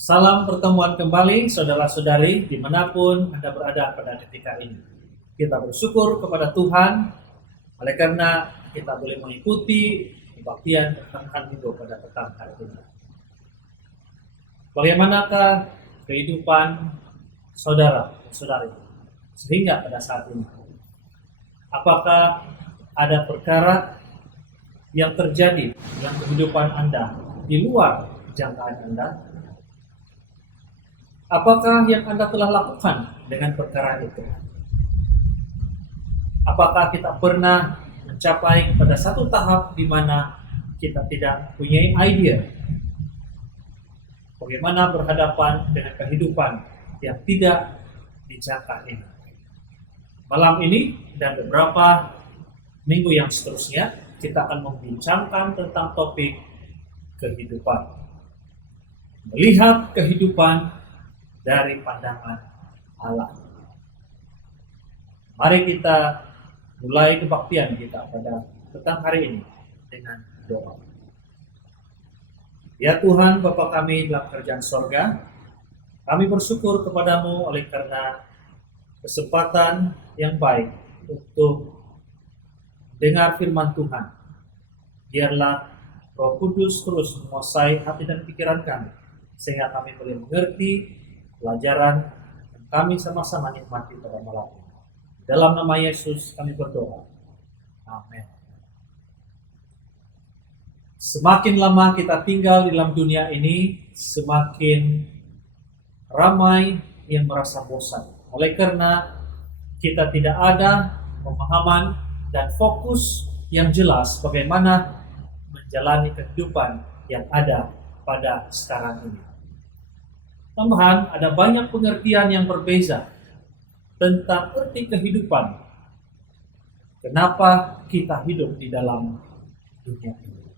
Salam pertemuan kembali, saudara-saudari, dimanapun Anda berada pada ketika ini. Kita bersyukur kepada Tuhan, oleh karena kita boleh mengikuti kebaktian pertengahan minggu pada petang hari ini. Bagaimanakah kehidupan saudara dan saudari sehingga pada saat ini? Apakah ada perkara yang terjadi dalam kehidupan Anda di luar jangkaan Anda? Apakah yang Anda telah lakukan dengan perkara itu? Apakah kita pernah mencapai pada satu tahap di mana kita tidak punya idea bagaimana berhadapan dengan kehidupan yang tidak dijangka ini? Malam ini dan beberapa minggu yang seterusnya, kita akan membincangkan tentang topik kehidupan. Melihat kehidupan dari pandangan Allah. Mari kita mulai kebaktian kita pada petang hari ini dengan doa. Ya Tuhan, Bapa kami dalam kerajaan sorga, kami bersyukur kepadamu oleh karena kesempatan yang baik untuk dengar firman Tuhan. Biarlah Roh Kudus terus menguasai hati dan pikiran kami, sehingga kami boleh mengerti pelajaran yang kami sama-sama nikmati pada malam ini. Dalam nama Yesus kami berdoa. Amin. Semakin lama kita tinggal di dalam dunia ini, semakin ramai yang merasa bosan. Oleh karena kita tidak ada pemahaman dan fokus yang jelas bagaimana menjalani kehidupan yang ada pada sekarang ini. Tambahan, ada banyak pengertian yang berbeza tentang arti kehidupan. Kenapa kita hidup di dalam dunia ini?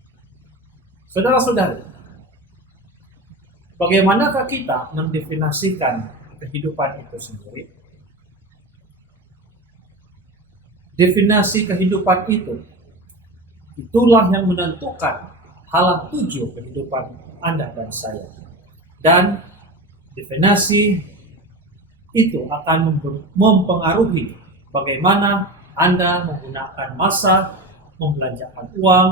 Saudara-saudari, bagaimanakah kita mendefinisikan kehidupan itu sendiri? Definisi kehidupan itulah yang menentukan halang tuju kehidupan Anda dan saya. Dan definisi itu akan mempengaruhi bagaimana Anda menggunakan masa, membelanjakan uang,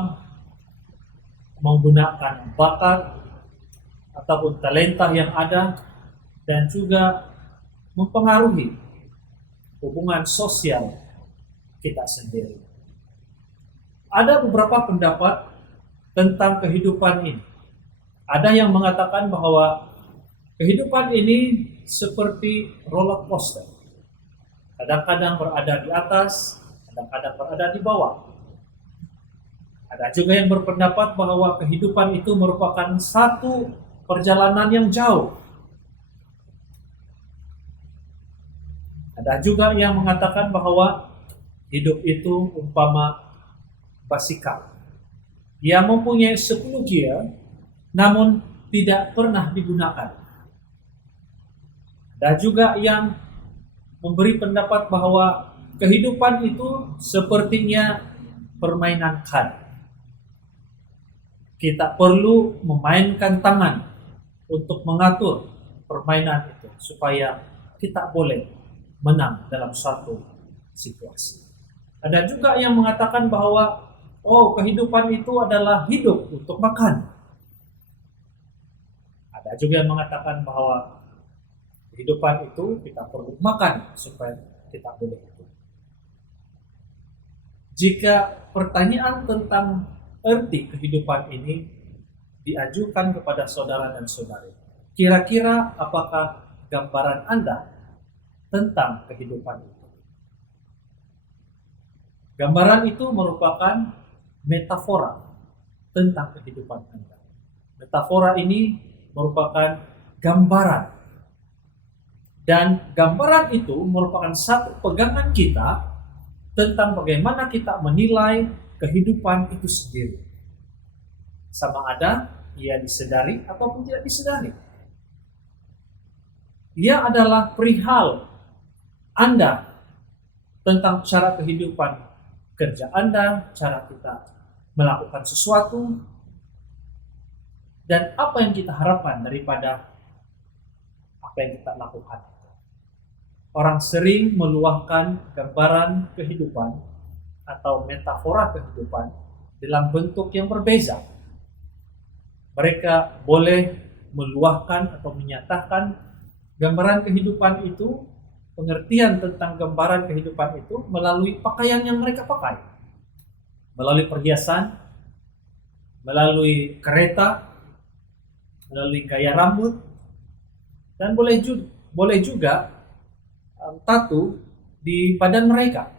menggunakan bakat ataupun talenta yang ada, dan juga mempengaruhi hubungan sosial kita sendiri. Ada beberapa pendapat tentang kehidupan ini. Ada yang mengatakan bahwa kehidupan ini seperti roller coaster. Kadang-kadang berada di atas, kadang-kadang berada di bawah. Ada juga yang berpendapat bahwa kehidupan itu merupakan satu perjalanan yang jauh. Ada juga yang mengatakan bahwa hidup itu umpama basikal. Ia mempunyai 10 gear, namun tidak pernah digunakan. Ada juga yang memberi pendapat bahwa kehidupan itu sepertinya permainan kad. Kita perlu memainkan tangan untuk mengatur permainan itu supaya kita boleh menang dalam suatu situasi. Ada juga yang mengatakan bahwa kehidupan itu adalah hidup untuk makan. Ada juga yang mengatakan bahwa kehidupan itu kita perlu makan supaya kita boleh hidup. Jika pertanyaan tentang arti kehidupan ini diajukan kepada saudara dan saudari, kira-kira apakah gambaran Anda tentang kehidupan itu? Gambaran itu merupakan metafora tentang kehidupan Anda. Metafora ini merupakan gambaran. Dan gambaran itu merupakan satu pegangan kita tentang bagaimana kita menilai kehidupan itu sendiri. Sama ada ia disedari ataupun tidak disedari. Ia adalah perihal Anda tentang cara kehidupan kerja Anda, cara kita melakukan sesuatu, dan apa yang kita harapkan daripada apa yang kita lakukan. Orang sering meluahkan gambaran kehidupan atau metafora kehidupan dalam bentuk yang berbeza. Mereka boleh meluahkan atau menyatakan gambaran kehidupan itu, pengertian tentang gambaran kehidupan itu melalui pakaian yang mereka pakai, melalui perhiasan, melalui kereta, melalui gaya rambut, dan boleh juga tato di badan mereka.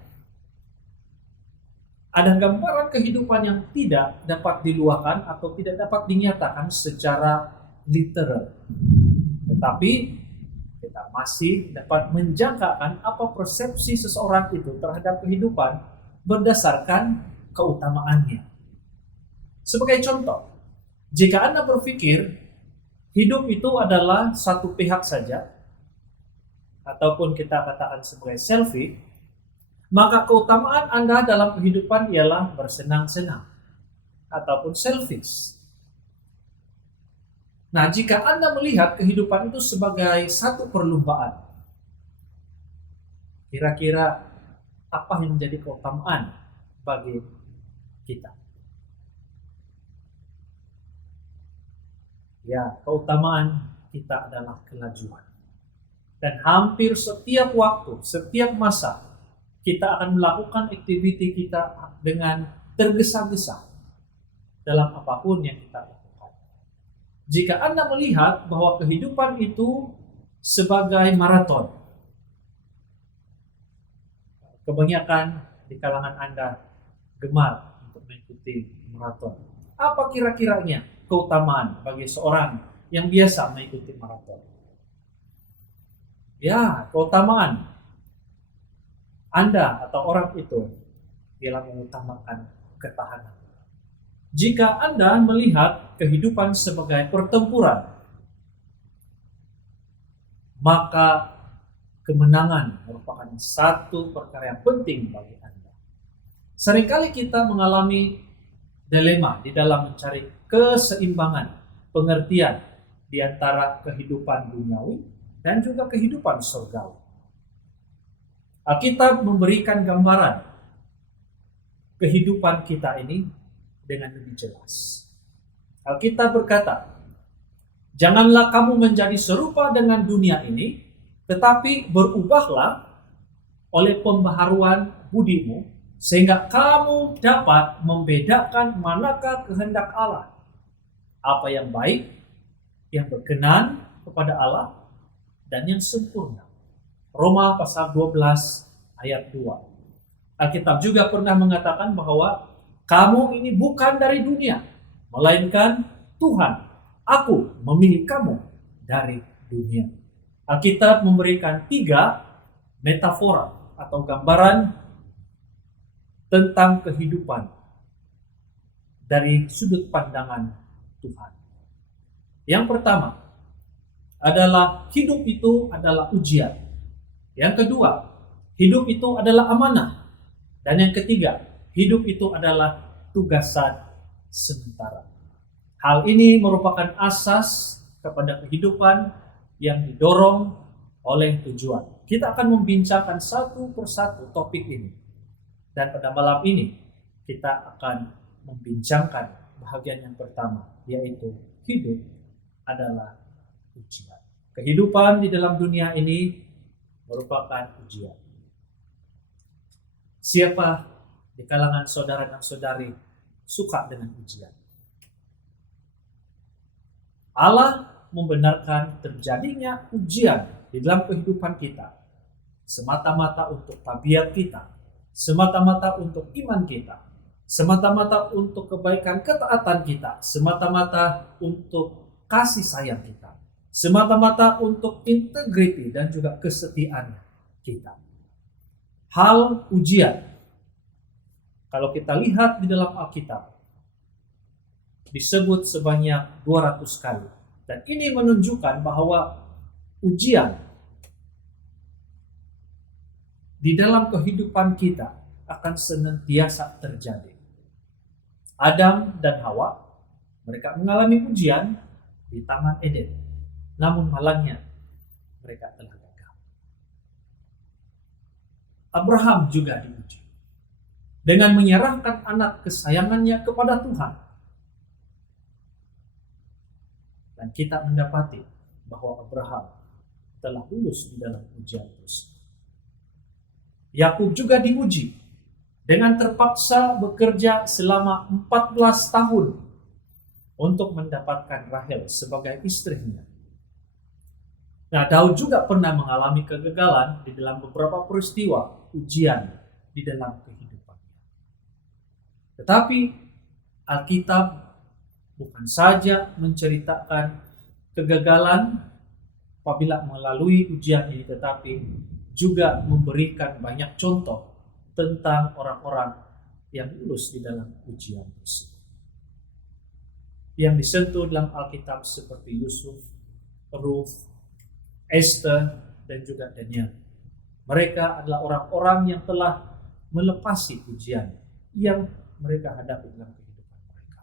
Ada gambaran kehidupan yang tidak dapat diluahkan atau tidak dapat dinyatakan secara literal, tetapi kita masih dapat menjangkakan apa persepsi seseorang itu terhadap kehidupan berdasarkan keutamaannya. Sebagai contoh, jika Anda berpikir hidup itu adalah satu pihak saja, ataupun kita katakan sebagai selfish, maka keutamaan Anda dalam kehidupan ialah bersenang-senang ataupun selfish. Nah, jika Anda melihat kehidupan itu sebagai satu perlombaan, kira-kira apa yang menjadi keutamaan bagi kita? Ya, keutamaan kita adalah kelajuan. Dan hampir setiap waktu, setiap masa, kita akan melakukan aktiviti kita dengan tergesa-gesa dalam apapun yang kita lakukan. Jika Anda melihat bahwa kehidupan itu sebagai maraton, kebanyakan di kalangan Anda gemar untuk mengikuti maraton. Apa kira-kiranya keutamaan bagi seorang yang biasa mengikuti maraton? Ya, keutamaan Anda atau orang itu ialah mengutamakan ketahanan. Jika Anda melihat kehidupan sebagai pertempuran, maka kemenangan merupakan satu perkara yang penting bagi Anda. Seringkali kita mengalami dilema di dalam mencari keseimbangan pengertian di antara kehidupan duniawi dan juga kehidupan surgawi. Alkitab memberikan gambaran kehidupan kita ini dengan lebih jelas. Alkitab berkata, "Janganlah kamu menjadi serupa dengan dunia ini, tetapi berubahlah oleh pembaharuan budimu, sehingga kamu dapat membedakan manakah kehendak Allah, apa yang baik, yang berkenan kepada Allah, dan yang sempurna." Roma pasal 12 ayat 2. Alkitab juga pernah mengatakan bahwa kamu ini bukan dari dunia, melainkan Tuhan, aku memilih kamu dari dunia. Alkitab memberikan 3 metafora atau gambaran tentang kehidupan dari sudut pandangan Tuhan. Yang pertama adalah hidup itu adalah ujian. Yang kedua, hidup itu adalah amanah. Dan yang ketiga, hidup itu adalah tugasan sementara. Hal ini merupakan asas kepada kehidupan yang didorong oleh tujuan. Kita akan membincangkan satu persatu topik ini. Dan pada malam ini, kita akan membincangkan bahagian yang pertama, yaitu hidup adalah ujian. Kehidupan di dalam dunia ini merupakan ujian. Siapa di kalangan saudara dan saudari suka dengan ujian? Allah membenarkan terjadinya ujian di dalam kehidupan kita semata-mata untuk tabiat kita, semata-mata untuk iman kita, semata-mata untuk kebaikan ketaatan kita, semata-mata untuk kasih sayang kita, semata-mata untuk integriti dan juga kesetiaan kita. Hal ujian, kalau kita lihat di dalam Alkitab, disebut sebanyak 200 kali. Dan ini menunjukkan bahwa ujian di dalam kehidupan kita akan senantiasa terjadi. Adam dan Hawa, mereka mengalami ujian di Taman Eden. Namun malangnya, mereka telah gagal. Abraham juga diuji dengan menyerahkan anak kesayangannya kepada Tuhan. Dan kita mendapati bahwa Abraham telah lulus di dalam ujian tersebut. Yakub juga diuji dengan terpaksa bekerja selama 14 tahun untuk mendapatkan Rahel sebagai istrinya. Nah, Daud juga pernah mengalami kegagalan di dalam beberapa peristiwa ujian di dalam kehidupannya. Tetapi Alkitab bukan saja menceritakan kegagalan apabila melalui ujian ini, tetapi juga memberikan banyak contoh tentang orang-orang yang lulus di dalam ujian tersebut. Yang disentuh dalam Alkitab seperti Yusuf, Ruth, Esther, dan juga Daniel. Mereka adalah orang-orang yang telah melepasi ujian yang mereka hadapi dalam kehidupan mereka.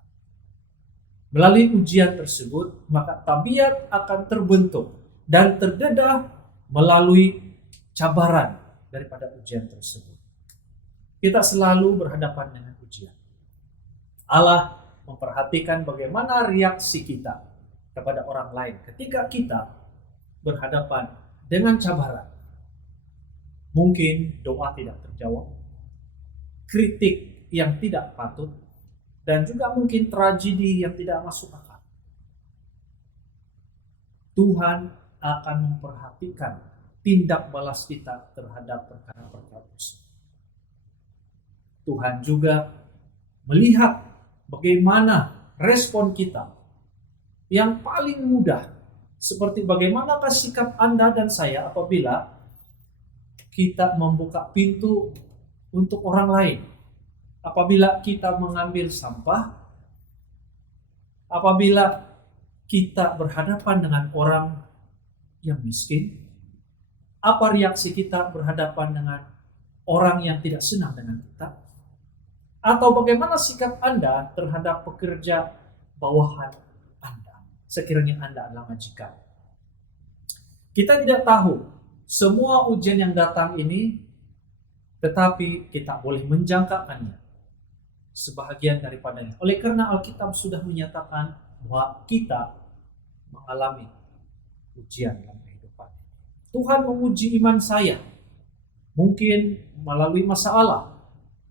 Melalui ujian tersebut, maka tabiat akan terbentuk dan terdedah melalui cabaran daripada ujian tersebut. Kita selalu berhadapan dengan ujian. Allah memperhatikan bagaimana reaksi kita kepada orang lain ketika kita berhadapan dengan cabaran. Mungkin doa tidak terjawab, kritik yang tidak patut, dan juga mungkin tragedi yang tidak masuk akal. Tuhan akan memperhatikan tindak balas kita terhadap perkara-perkara tersebut. Tuhan juga melihat bagaimana respon kita yang paling mudah. Seperti bagaimanakah sikap Anda dan saya apabila kita membuka pintu untuk orang lain. Apabila kita mengambil sampah. Apabila kita berhadapan dengan orang yang miskin. Apa reaksi kita berhadapan dengan orang yang tidak senang dengan kita? Atau bagaimana sikap Anda terhadap pekerja bawahan Anda? Sekiranya Anda adalah majikan. Kita tidak tahu semua ujian yang datang ini, tetapi kita boleh menjangkakannya sebahagian daripadanya. Oleh karena Alkitab sudah menyatakan bahwa kita mengalami ujian dalam kehidupan. Tuhan menguji iman saya, mungkin melalui masalah,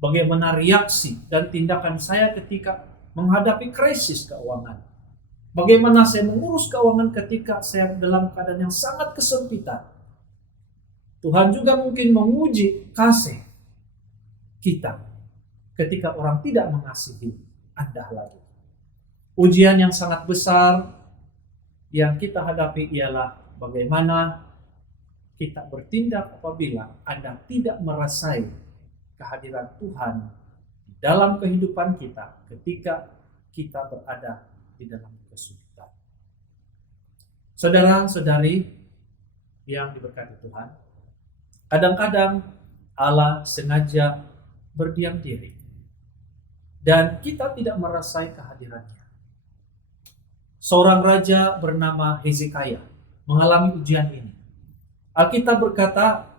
bagaimana reaksi dan tindakan saya ketika menghadapi krisis keuangan. Bagaimana saya mengurus keuangan ketika saya dalam keadaan yang sangat kesempitan. Tuhan juga mungkin menguji kasih kita ketika orang tidak mengasihi Anda lagi. Ujian yang sangat besar yang kita hadapi ialah bagaimana kita bertindak apabila Anda tidak merasai kehadiran Tuhan di dalam kehidupan kita ketika kita berada di dalam kesulitan. Saudara-saudari yang diberkati Tuhan, kadang-kadang Allah sengaja berdiam diri dan kita tidak merasai kehadirannya. Seorang raja bernama Hezekiah mengalami ujian ini. Alkitab berkata,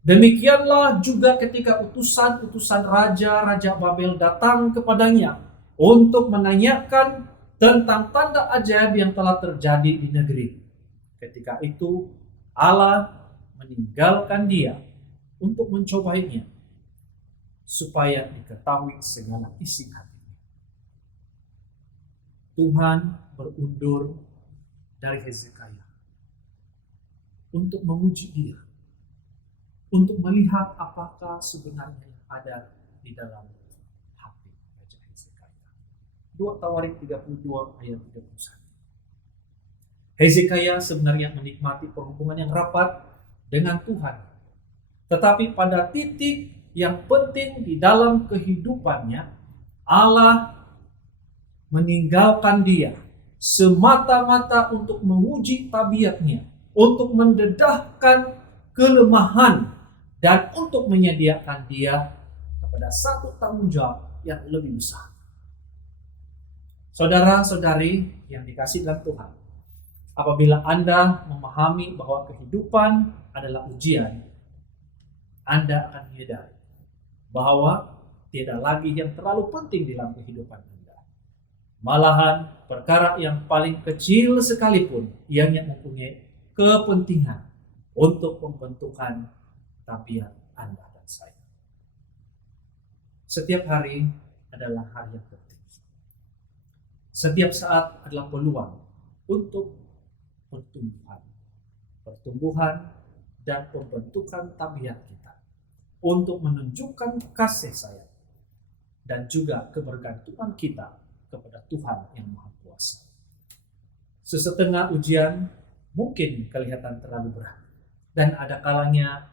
demikianlah juga ketika utusan-utusan raja-raja Babel datang kepadanya untuk menanyakan tentang tanda ajaib yang telah terjadi di negeri. Ketika itu Allah meninggalkan dia untuk mencobainya supaya diketahui segala isi hatinya. Tuhan berundur dari Hezekiah untuk menguji dia, untuk melihat apakah sebenarnya yang ada di dalam hati Raja Hezekiah. 2 Tawarik 32 ayat 31. Hezekiah sebenarnya menikmati perhubungan yang rapat dengan Tuhan. Tetapi pada titik yang penting di dalam kehidupannya, Allah meninggalkan dia semata-mata untuk menguji tabiatnya, untuk mendedahkan kelemahan, dan untuk menyediakan dia kepada satu tanggung jawab yang lebih besar. Saudara-saudari yang dikasihi dalam Tuhan, Apabila Anda memahami bahwa kehidupan adalah ujian, Anda akan menyadari bahwa tidak lagi yang terlalu penting dalam kehidupan Anda. Malahan perkara yang paling kecil sekalipun yang mempunyai kepentingan untuk pembentukan tabiat Anda dan saya. Setiap hari adalah hari yang penting. Setiap saat adalah peluang untuk pertumbuhan dan pembentukan tabiat kita, untuk menunjukkan kasih sayang dan juga kebergantungan kita kepada Tuhan yang Maha Kuasa. Sesetengah ujian mungkin kelihatan terlalu berat, dan ada kalanya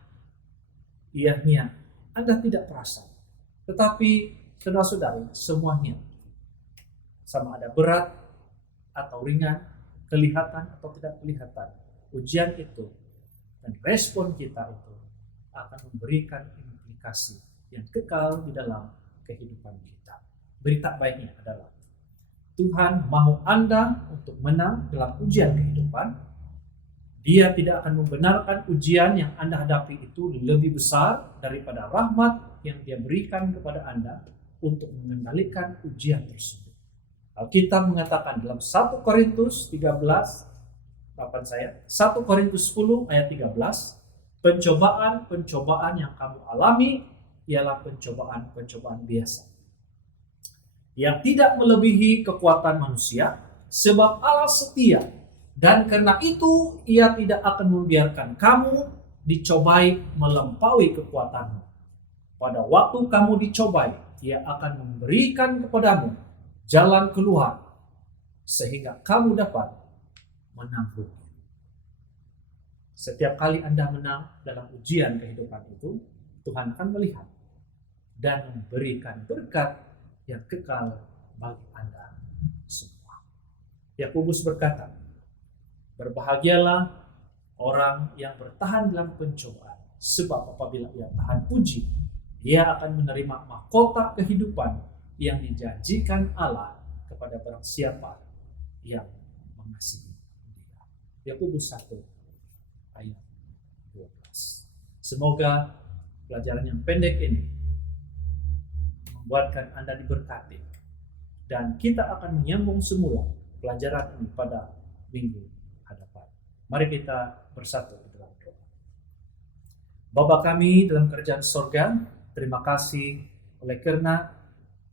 ianya Anda tidak perasan. Tetapi saudara-saudari, semuanya sama ada berat atau ringan, kelihatan atau tidak kelihatan, ujian itu dan respon kita itu akan memberikan implikasi yang kekal di dalam kehidupan kita. Berita baiknya adalah Tuhan mau Anda untuk menang dalam ujian kehidupan. Dia tidak akan membenarkan ujian yang Anda hadapi itu lebih besar daripada rahmat yang Dia berikan kepada Anda untuk mengendalikan ujian tersebut. Alkitab mengatakan dalam 1 Korintus 13, 1 Korintus 10 ayat 13, pencobaan yang kamu alami ialah pencobaan biasa, yang tidak melebihi kekuatan manusia, sebab Allah setia, dan karena itu Ia tidak akan membiarkan kamu dicobai melampaui kekuatanmu. Pada waktu kamu dicobai, Ia akan memberikan kepadamu jalan keluar, sehingga kamu dapat menanggung. Setiap kali Anda menang dalam ujian kehidupan itu, Tuhan akan melihat dan memberikan berkat yang kekal bagi Anda semua. Yakobus berkata, berbahagialah orang yang bertahan dalam pencobaan, sebab apabila ia tahan uji, ia akan menerima mahkota kehidupan yang dijanjikan Allah kepada barang siapa yang mengasihi Dia. Yakobus 1 ayat 12. Semoga pelajaran yang pendek ini membuatkan Anda diberkati, dan kita akan menyambung semula pelajaran ini pada minggu hadapan. Mari kita bersatu dalam doa. Bapa kami dalam kerajaan sorga, terima kasih oleh karena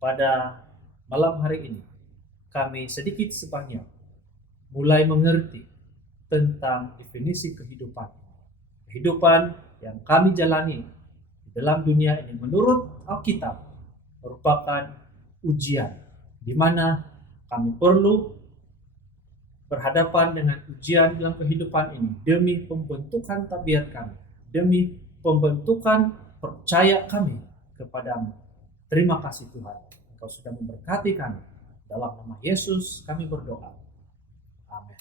pada malam hari ini kami sedikit sebanyak mulai mengerti tentang definisi kehidupan. Kehidupan yang kami jalani di dalam dunia ini menurut Alkitab merupakan ujian, di mana kami perlu berhadapan dengan ujian dalam kehidupan ini demi pembentukan tabiat kami, demi pembentukan percaya kami kepadamu. Terima kasih Tuhan, Engkau sudah memberkati kami. Dalam nama Yesus kami berdoa. Amin.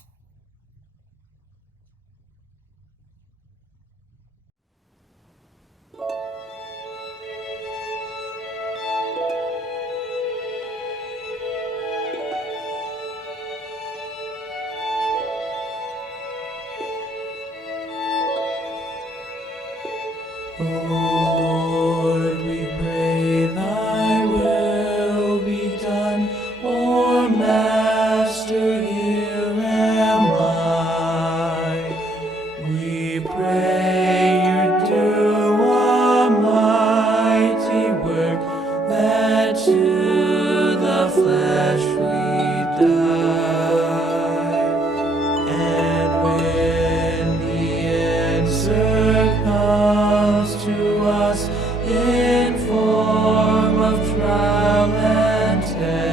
Lord, we pray thy will be done. O Master, here am I. We pray you do a mighty work, that to the flesh we die. And when the answer comes to us in form of trial and test,